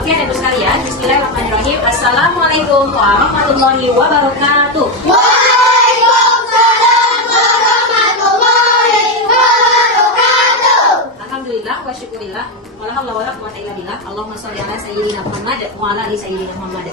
Oke, ibu sekalian, bismillahirrahmanirrahim. Assalamualaikum warahmatullahi wabarakatuh. Waalaikumsalam warahmatullahi wabarakatuh. Alhamdulillah wa syukurillah. Wala haula wala quwwata illa billah. Allahumma shalli ala sayyidina Muhammad wa ala ali sayyidina Muhammad.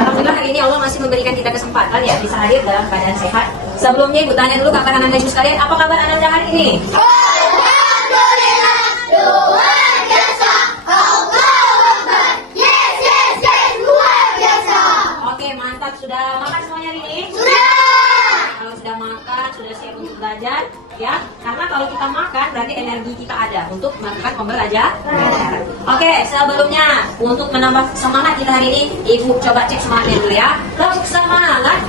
Alhamdulillah hari ini Allah masih memberikan kita kesempatan ya bisa hadir dalam keadaan sehat. Sebelumnya ibu tanya dulu kabar Ananda ibu sekalian, apa kabar Ananda hari ini? Alhamdulillah, luar biasa. Allahu Akbar. Yes, yes, yes, luar biasa. Oke, mantap. Sudah makan semuanya hari ini? Sudah. Kalau sudah makan, sudah siap untuk belajar ya. Karena kalau kita makan berarti energi kita ada untuk melakukan pembelajaran. Oke, sebelumnya untuk menambah semangat kita hari ini, ibu coba cek semangatnya dulu ya. Langsung semangat.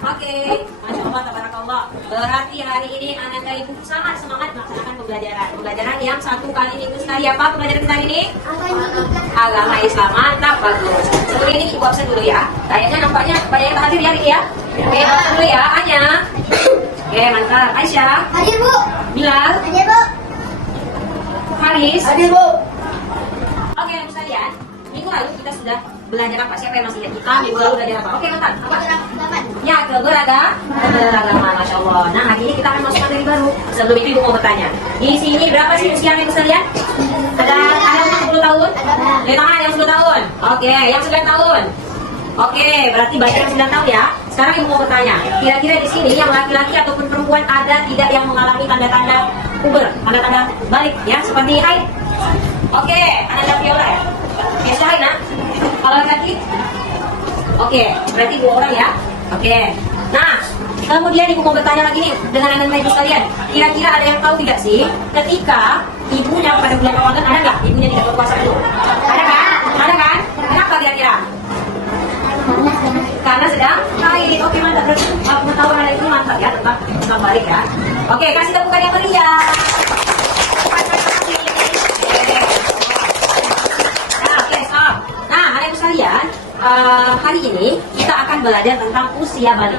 Oke, Masya Allah, tabarakallah. Berarti hari ini Ananda ibu sangat semangat melaksanakan pembelajaran. Pembelajaran yang satu kali minggu sekali. Apa pembelajaran kita hari ini? Agama Islam. Mantap, bagus. Sebelum ini ibu absen dulu ya. Kayaknya nampaknya banyak yang tak hadir ya hari ini ya. Oke, absen dulu ya. Anya. Oke, mantap. Aisyah. Hadir, Bu. Bilal. Hadir, Bu. Haris. Hadir, Bu. Oke, ibu sekalian. Minggu lalu kita sudah belajar apa? Siapa yang masih ingat kita? Minggu lalu belajar apa? Oke, mantap. Apa? Ya, keberagaman, Masya Allah. Nah, hari ini kita akan masuk materi baru. Sebelum itu ibu mau bertanya. Di sini berapa sih usia ibu sekalian? Ada yang 10 tahun? Lihat tangan yang 10 tahun. Oke, yang 9 tahun. Oke, berarti banyak yang 9 tahun ya. Sekarang ibu mau bertanya. Kira-kira di sini yang laki-laki ataupun perempuan ada tidak yang mengalami tanda-tanda puber, tanda-tanda balik ya, seperti haid? Oke, Ananda Viola ya. Oke, sudah haid, nah. Kalau laki-laki? Oke, berarti 2 orang ya. Oke. Nah, kemudian ibu mau bertanya lagi nih dengan anak ibu sekalian. Kira-kira ada yang tahu tidak sih ketika ibunya pada bulan Ramadan ada nggak ibunya tidak berpuasa dulu? Ada kan? Ada kan? Kenapa kira-kira? Karena sedang haid. Oke, mantap. Berarti pengetahuan anak ibu mantap ya tentang balik ya. Oke, kasih tepukan yang meriah. Nah, anak ibu sekalian, hari ini kita akan belajar tentang usia balik.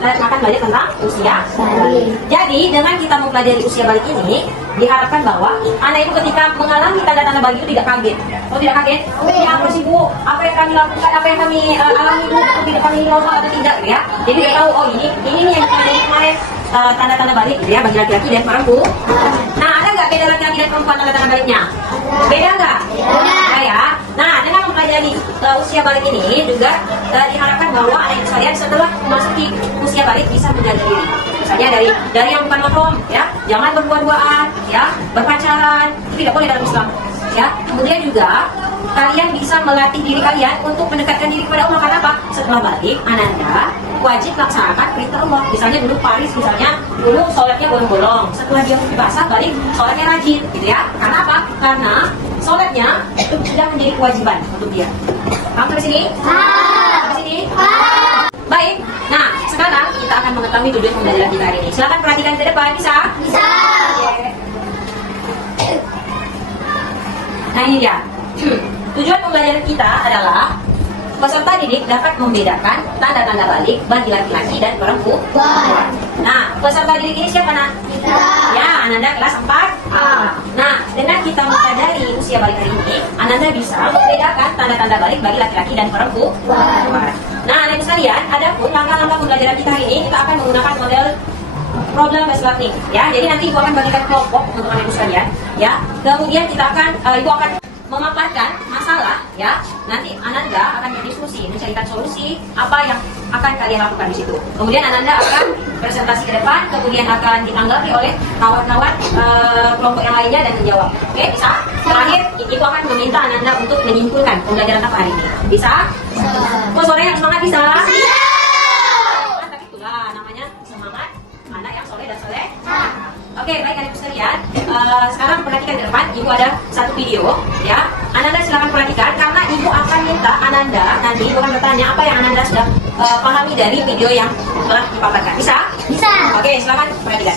Kita akan belajar tentang usia balik. Jadi dengan kita mempelajari usia balik ini, diharapkan bahwa anak ibu ketika mengalami tanda-tanda balik itu tidak kaget. Oh, tidak kaget? Ya apa sih Bu? Apa yang kami lakukan? Apa yang kami alami Bu? Tidak kami normal atau tidak ya? Jadi dia tahu, oh ini nih yang kita lihat kemarin tanda-tanda balik gitu ya bagi laki-laki dan perempuan. Nah, ada nggak beda laki-laki dan perempuan tanda-tanda baliknya? Beda nggak? Beda ya. Nah, dengan mempelajari usia balik ini juga diharapkan bahwa anak ibu sekalian setelah memasuki usia balik bisa menjaga diri. Misalnya dari yang bukan mahram ya, jangan berduaan-duaan ya, berpacaran, itu tidak boleh dalam Islam ya. Kemudian juga kalian bisa melatih diri kalian untuk mendekatkan diri kepada Allah. Karena apa? Setelah balik, Ananda wajib laksanakan perintah Allah. Misalnya dulu Paris, misalnya dulu sholatnya bolong-bolong. Setelah dia basah balik, sholatnya rajin, gitu ya. Karena apa? Karena sholatnya itu sudah menjadi kewajiban untuk dia. Paham sampai sini? Sampai sini? Baik. Nah, sekarang kita akan mengetahui tujuan pembelajaran kita hari ini. Silakan perhatikan ke depan, bisa? Bisa. Oke. Nah, ini dia. Tujuan pembelajaran kita adalah peserta didik dapat membedakan tanda-tanda balik bagi laki-laki dan perempuan. Nah, peserta didik ini siapa, Nak? Ya, Ananda kelas 4A. Nah, dengan kita mempelajari usia balik hari ini, Ananda bisa membedakan tanda-tanda balik bagi laki-laki dan perempuan. Nah, anak sekalian, adapun langkah-langkah pembelajaran kita hari ini, kita akan menggunakan model problem based learning. Ya, jadi nanti Ibu akan bagikan kelompok untuk anak sekalian. Ya, kemudian kita akan Ibu akan memaparkan masalah, ya. Nanti Ananda akan berdiskusi, mencarikan solusi apa yang akan kalian lakukan di situ. Kemudian Ananda akan presentasi ke depan, kemudian akan ditanggapi oleh kawan-kawan kelompok yang lainnya dan menjawab. Oke, bisa? Terakhir, Ibu akan meminta Ananda untuk menyimpulkan pembelajaran apa hari ini. Bisa? Oh, sore yang semangat bisa? Tapi itulah namanya semangat anak yang soleh dan soleh. Oke, baik adik sekalian. Sekarang perhatikan ke depan, Ibu ada satu video, ya. Ananda silakan perhatikan karena Ibu akan minta Ananda nanti Ibu akan bertanya apa yang Ananda sudah pahami dari video yang telah dipaparkan. Bisa? Bisa. Oke, silakan perhatikan.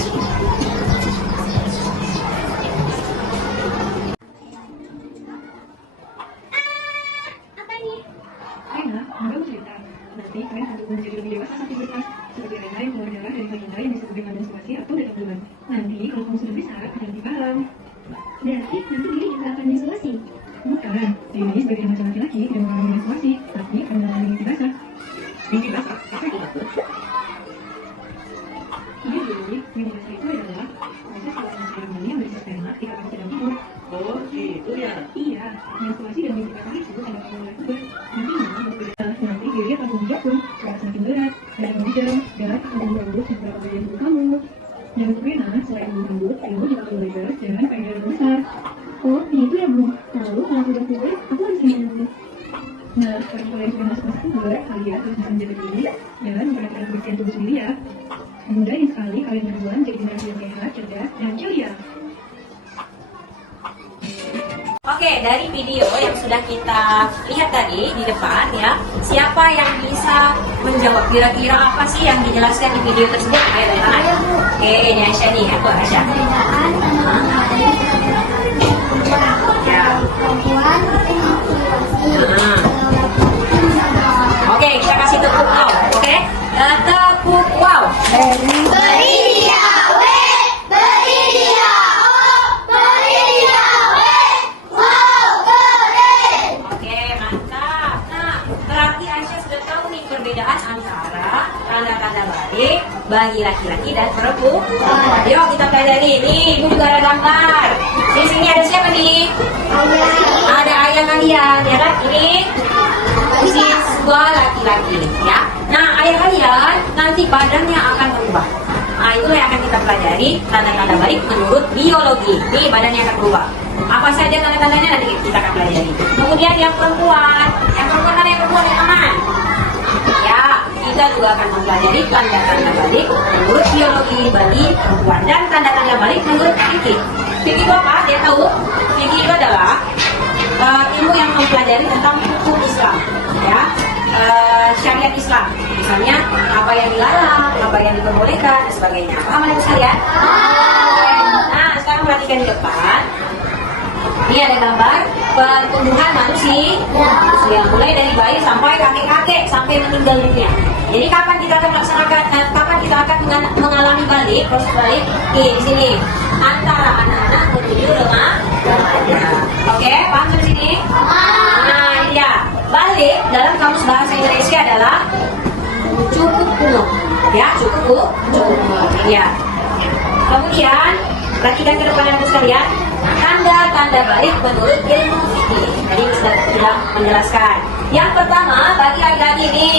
Apa nih? Rena, Anda cerita. Nanti kalian harus menjadi lebih dewasa saat berkelas. Seperti Rena yang keluar darah dari vagina yang disebut dengan menstruasi atau datang bulan. Nanti kalau kamu sudah besar, akan lebih paham. Berarti nanti diri juga akan menstruasi. Bukan, Dini sebagai macam laki-laki tidak mengalami menstruasi, tapi akan mengalami mimpi basah. Mimpi basah? Apa itu maksud? Iya, Dini. Mimpi basah itu adalah proses keluaran cairan mani yang berisi sperma ketika kamu sedang tidur. Oh, gitu ya. Iya, menstruasi dan mimpi basah itu adalah mulai kubur. Nanti diri akan tumbuh jatuh, darah semakin berat, darah mengidam, darah akan membuat beberapa bagian tubuh kamu. Dan untuk Rena, selain rambut, kamu juga akan mulai berat dengan payudara besar. Oh, gitu ya, Bu. Lalu kalau sudah puber, aku harus gimana, Bu? Nah, kalau kalian sudah masuk masa puber, kalian harus bisa menjaga diri dan memperhatikan kebersihan tubuh sendiri ya. Mudahin sekali kalian berdua jadi generasi yang sehat, cerdas, dan ceria. Oke, dari video yang sudah kita lihat tadi di depan, ya, siapa yang bisa menjawab kira-kira apa sih yang dijelaskan di video tersebut? Ayo, dari tangan. Oke, ini Aisyah nih, aku Aisyah. Perbedaan tanda-tanda Ya. perempuan itu menstruasi. Oke, kita kasih tepuk wow. Oke, tepuk wow. Beri dia W, beri dia O, beri dia W. Wow, keren. Oke, mantap. Nah, berarti Aisyah sudah tahu nih perbedaan antara tanda-tanda balik bagi laki-laki dan perempuan. Yuk kita pelajari. Nih, Ibu juga ada gambar. Di sini ada siapa nih? Ada ayah kalian, ya kan? Ini siswa laki-laki, ya. Nah, ayah kalian nanti badannya akan berubah. Nah, itulah yang akan kita pelajari tanda-tanda balik menurut biologi. Nih, badannya akan berubah. Apa saja tanda-tandanya nanti kita akan pelajari. Kemudian yang perempuan mana yang perempuan yang aman? Ya, kita juga akan mempelajari tanda-tanda balik menurut biologi bagi perempuan dan tanda-tanda balik menurut fikih. Fikih itu apa? Dia tahu? Fikih itu adalah ilmu yang mempelajari tentang hukum Islam, ya, syariat Islam. Misalnya apa yang dilarang, apa yang diperbolehkan, dan sebagainya. Paham anak sekalian? Nah, sekarang perhatikan di depan. Ini ada gambar pertumbuhan manusia, mulai dari bayi sampai kakek-kakek sampai meninggal dunia. Jadi kapan kita akan melaksanakan, kapan kita akan mengalami balik, proses balik? Di sini antara anak-anak menuju remaja. Oke, paham di sini? Nah, ini dia. Balik dalam kamus bahasa Indonesia adalah cukup kuno, ya, cukup kuno. Ya. Kemudian perhatikan ke depan anak sekalian. Tanda-tanda balik menurut ilmu fikih. Tadi sudah menjelaskan. Yang pertama bagi laki-laki ini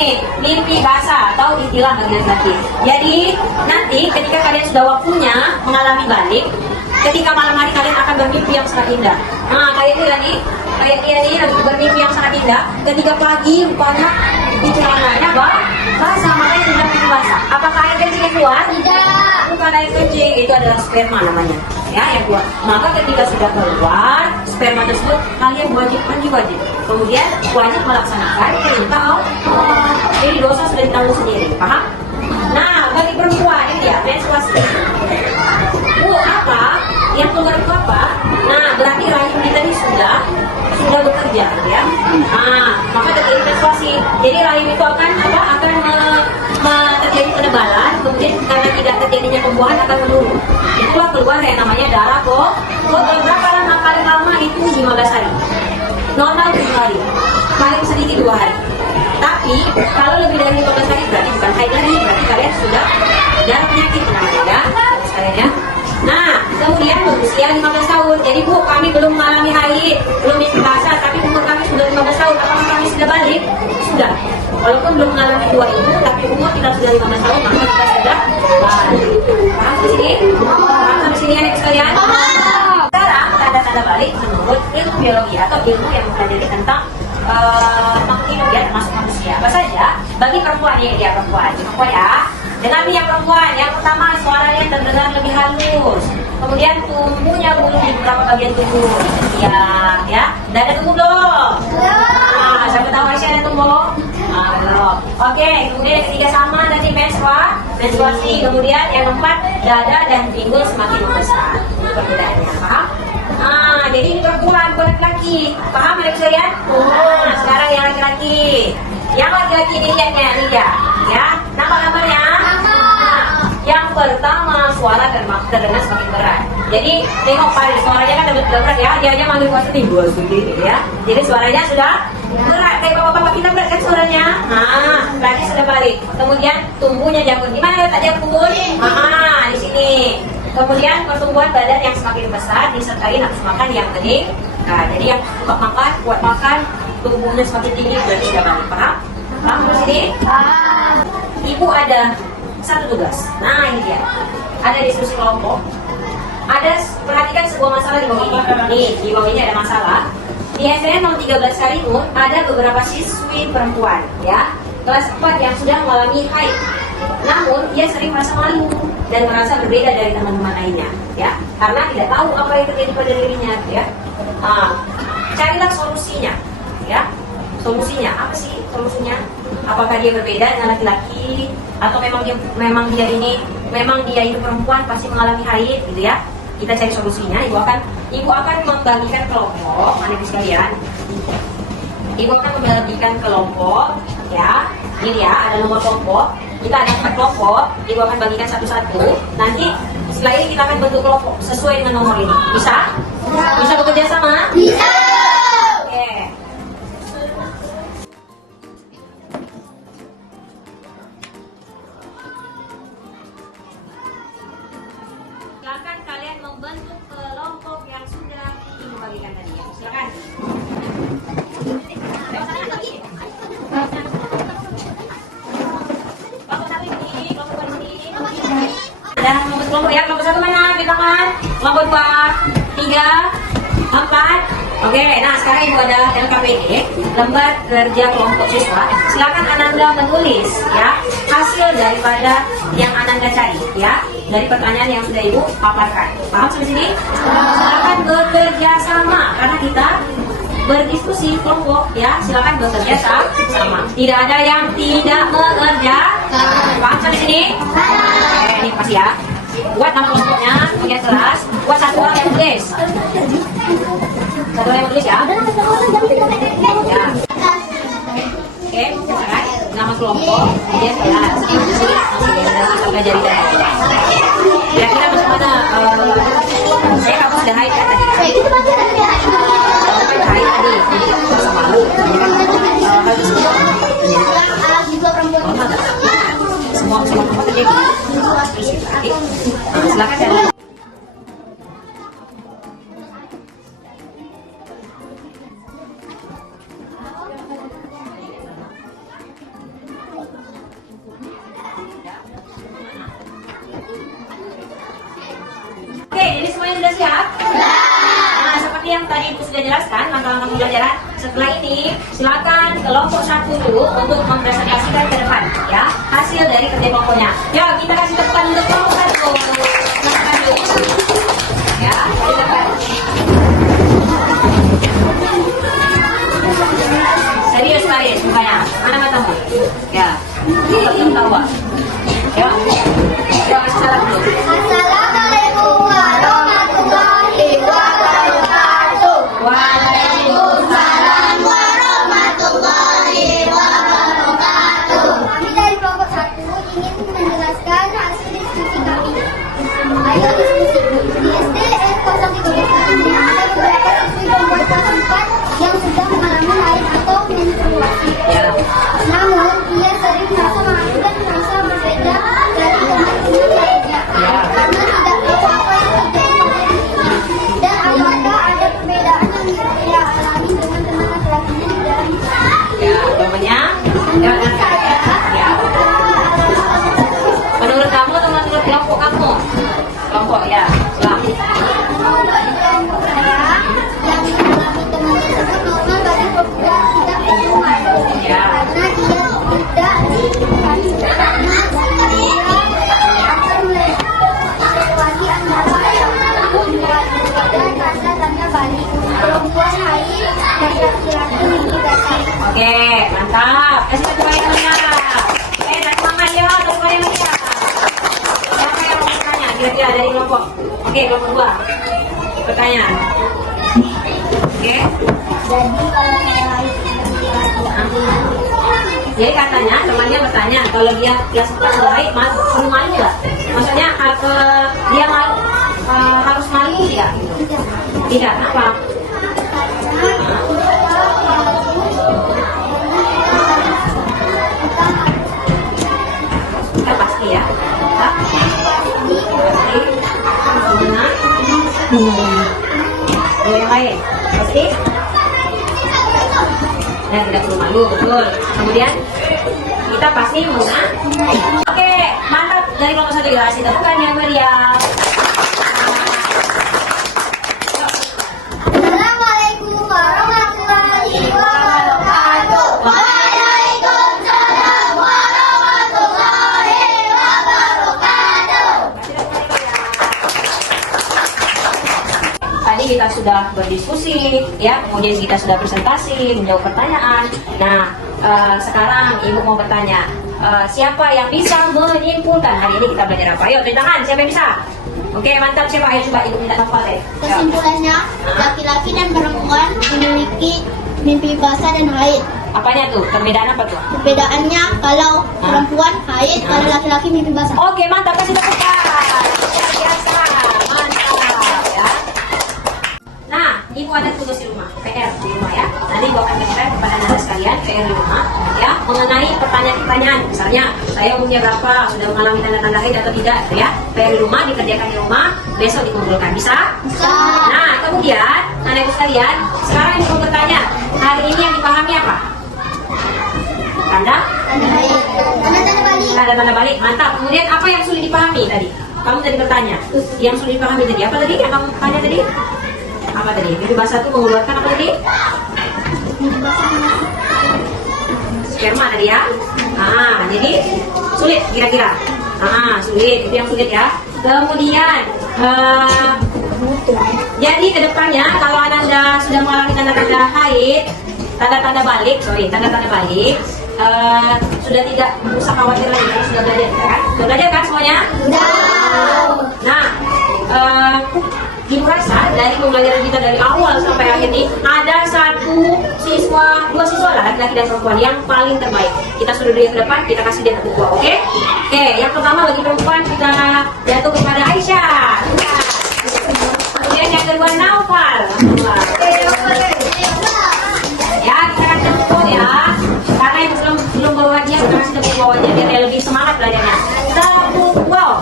mimpi basah atau istilah bagi laki-laki. Jadi nanti ketika kalian sudah waktunya mengalami balik, ketika malam hari kalian akan bermimpi yang sangat indah. Nah, kayak dia nih lagi bermimpi yang sangat indah. Ketika pagi rupanya di celananya basah, makanya sudah mimpi basah. Apakah air kencing yang keluar? Tidak. Bukan air kencing, itu adalah sperma namanya, ya, yang keluar. Maka ketika sudah keluar sperma tersebut, kalian wajib mandi wajib. Kemudian wajib melaksanakan perintah Allah. Jadi dosa sudah ditanggung sendiri, paham? Nah, bagi perempuan ini ya menstruasi. Apa yang keluar itu apa? Nah, berarti rahim kita ini sudah bekerja, ya. Nah, maka ketika menstruasi Jadi rahim itu akan terjadi penebalan, kemudian karena tidak terjadinya pembuahan akan menurun. Itulah keluar yang namanya darah kok. Berapa lama? Paling lama itu 15 hari. Normal 7 hari. Paling sedikit 2 hari. Tapi kalau lebih dari 15 hari berarti bukan haid lagi, berarti kalian sudah darah penyakit namanya ya. Sekalian ya. Nah, kemudian usia 15 tahun. Jadi Bu, kami belum mengalami haid, belum istihasa, tapi umur kami sudah 15 tahun. Apakah kami sudah balik? Sudah. Walaupun belum mengalami dua itu, tapi umur kita sudah 15 tahun, maka kita sudah balik. Paham di sini? Paham di sini anak sekalian? Sekarang tanda-tanda balik menurut ilmu biologi atau ilmu yang mempelajari tentang makhluk hidup ya, termasuk manusia. Apa saja? Bagi perempuan ya, perempuan ya. Dengan yang perempuan, yang pertama suaranya terdengar lebih halus. Kemudian tumbuhnya bulu di beberapa bagian tubuh. Ya. Dada tumbuh belum? Nah, siapa tahu Aisyah ada tumbuh? Belum. Oke, kemudian yang ketiga sama nanti menstruasi. Kemudian yang keempat dada dan pinggul semakin membesar. Itu perbedaannya, paham? Nah, jadi ini perempuan, bukan laki-laki. Paham ya kalian? Nah, sekarang yang laki-laki. Yang laki-laki dilihatnya, nih ya. Nama gambarnya? Yang pertama suara terdengar semakin berat. Jadi tengok Paris, suaranya kan berat ya. Dia aja manggil kuasa tinggal gitu ya. Jadi suaranya sudah berat. Kayak bapak-bapak kita berat kan suaranya. Nah, berarti sudah balik. Kemudian tumbuhnya janggut. Di mana letak janggut? Di sini. Kemudian pertumbuhan badan yang semakin besar disertai nafsu makan yang gede. Nah, jadi yang kuat makan, tubuhnya semakin tinggi berarti sudah balik. Paham? Paham di sini? Ibu ada satu tugas. Nah, ini dia. Ada diskusi kelompok. Perhatikan sebuah masalah di bawah ini. Nih, di bawah ini ada masalah. Di STM 013 Karimun ada beberapa siswi perempuan ya, kelas 4 yang sudah mengalami haid. Namun dia sering merasa malu dan merasa berbeda dari teman-teman lainnya ya, karena tidak tahu apa yang terjadi pada dirinya ya. Carilah solusinya ya. Solusinya apa sih solusinya? Apakah dia berbeda dengan laki-laki atau memang dia itu perempuan pasti mengalami haid gitu ya? Kita cari solusinya. Ibu akan membagikan kelompok, anak sekalian. Ibu akan membagikan kelompok ya. Ini ya, ada nomor kelompok. Kita ada 4 kelompok. Ibu akan bagikan satu-satu. Nanti setelah ini kita akan bentuk kelompok sesuai dengan nomor ini. Bisa? Bisa bekerja sama? Bisa. Oke. Silakan kalian membentuk kelompok yang sudah ibu bagikan tadi ya. Silakan. Ada nomor kelompok ya. Kelompok 1 mana? Kita kan. Kelompok 2, 3, 4. Oke, nah sekarang ibu ada LKPD, lembar kerja kelompok siswa. Silakan Ananda menulis ya hasil daripada yang Ananda cari ya, dari pertanyaan yang sudah ibu paparkan. Paham sampai sini? Silakan bekerja sama karena kita berdiskusi kelompok ya. Silakan bekerja sama. Tidak ada yang tidak bekerja. Paham sampai sini? Ini pasti ya. Buat nama kelompoknya, bagian kelas. Buat satu orang yang tulis. Satu orang yang tulis ya. Ya. Oke, silakan. Nama kelompok, bagian kelas. Di sini kita pelajari tadi. Kira-kira bagaimana? Saya kamu sudah haid kan tadi? Kayak gitu pasti ada haid. Haid tadi, jadi rasa malu. Hal tersebut Juga perempuan. semua tempat terjadi. Silakan ya. Oke, jadi semuanya sudah siap? Nah, seperti yang tadi Ibu sudah jelaskan, langkah-langkah pembelajaran. Setelah ini, silakan kelompok 1 dulu untuk mempresentasikan ke depan ya hasil dari kerja kelompoknya. Ya, kita kasih tepukan untuk kelompok 1. Ya, kasih tepukan. Serius Paris, mukanya. Mana matamu? Ya, kita tahu. Ya, kasih salam dulu. Assalamualaikum warahmatullahi wabarakatuh. Waalaikumsalam. Waalaikumsalam warahmatullahi wabarakatuh. dari kelompok. Oke, kelompok 2. Pertanyaan. Oke. Jadi katanya temannya bertanya kalau dia kelas 4 baik, perlu malu nggak? Maksudnya dia harus malu tidak? Tidak. Kenapa? Kita pasti ya. Pasti. Benar. Yang lain pasti. Dan tidak perlu malu, betul. Kemudian kita pasti menang. Oke, mantap dari kelompok 1 ya. Kita bukan yang meriah. Assalamualaikum warahmatullahi wabarakatuh. Waalaikumsalam warahmatullahi wabarakatuh. Tadi kita sudah berdiskusi, ya, kemudian kita sudah presentasi, menjawab pertanyaan. Nah, sekarang Ibu mau bertanya, siapa yang bisa menyimpulkan hari ini kita belajar apa? Ayo, tunjuk tangan, siapa yang bisa? Oke, mantap, siapa? Ayo coba Ibu minta hafal deh. Kesimpulannya, laki-laki dan perempuan memiliki mimpi basah dan haid. Apanya tuh? Perbedaan apa tuh? Perbedaannya kalau perempuan haid, kalau laki-laki mimpi basah. Oke, mantap, kasih tepuk tangan. Luar biasa, mantap ya. Nah, Ibu ada tugas di rumah, PR di rumah ya. Nanti Ibu akan berikan kepada anda sekalian PR di rumah ya, mengenai pertanyaan-pertanyaan. Misalnya, saya umurnya berapa, sudah mengalami tanda-tanda haid atau tidak, gitu ya. PR di rumah dikerjakan di rumah, besok dikumpulkan. Bisa? Bisa. Nah, kemudian, anak ibu sekalian, sekarang Ibu bertanya, hari ini yang dipahami apa? Tanda? Tanda balik. Tanda-tanda balik, mantap. Kemudian apa yang sulit dipahami tadi? Kamu tadi bertanya, yang sulit dipahami tadi apa tadi? Yang kamu tanya tadi? Apa tadi? Mimpi basah itu mengeluarkan apa tadi? Sperma tadi ya. Jadi sulit kira-kira. Sulit, itu yang sulit ya. Kemudian jadi kedepannya kalau Anda sudah mengalami tanda-tanda haid, tanda-tanda balik, sudah tidak usah khawatir lagi karena sudah belajar kan? Sudah belajar kan semuanya? Nah, Ibu rasa dari pembelajaran kita dari awal sampai akhir ini ada dua siswa laki-laki dan perempuan yang paling terbaik. Kita sudah dia ke depan, kita kasih dia tepuk oke? Oke, yang pertama bagi perempuan kita jatuh kepada Aisyah. Kemudian yang kedua Naufal. Ya, kita kasih tepuk ya. Karena yang belum bawa dia, kita kasih tepuk bawahnya biar dia lebih semangat belajarnya. Tepuk wow.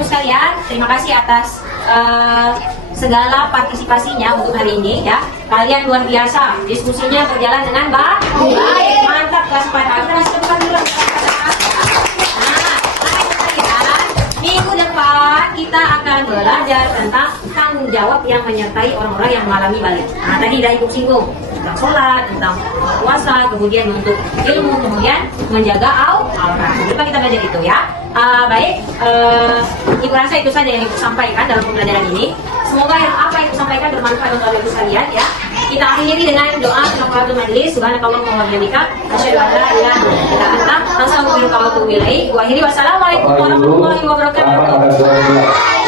Sekalian, terima kasih atas segala partisipasinya untuk hari ini ya. Kalian luar biasa, diskusinya berjalan dengan baik. Mantap kelas 4. Kita masih depan dulu. Minggu depan kita akan belajar tentang tanggung jawab yang menyertai orang-orang yang mengalami balik. Nah, tadi udah Ibu singgung tentang sholat, tentang puasa, kemudian untuk ilmu, kemudian menjaga aurat. Lupa kita belajar itu ya. Baik, Ibu rasa itu saja yang Ibu sampaikan dalam pembelajaran ini. Semoga apa yang Ibu sampaikan bermanfaat untuk Ibu sekalian ya. Kita akhiri dengan doa kafaratul majelis. Subhanakallahumma wa bihamdika, asyhadu an la ilaha illa anta, astaghfiruka wa atubu ilaik. Wa akhiri wassalamualaikum warahmatullahi wabarakatuh.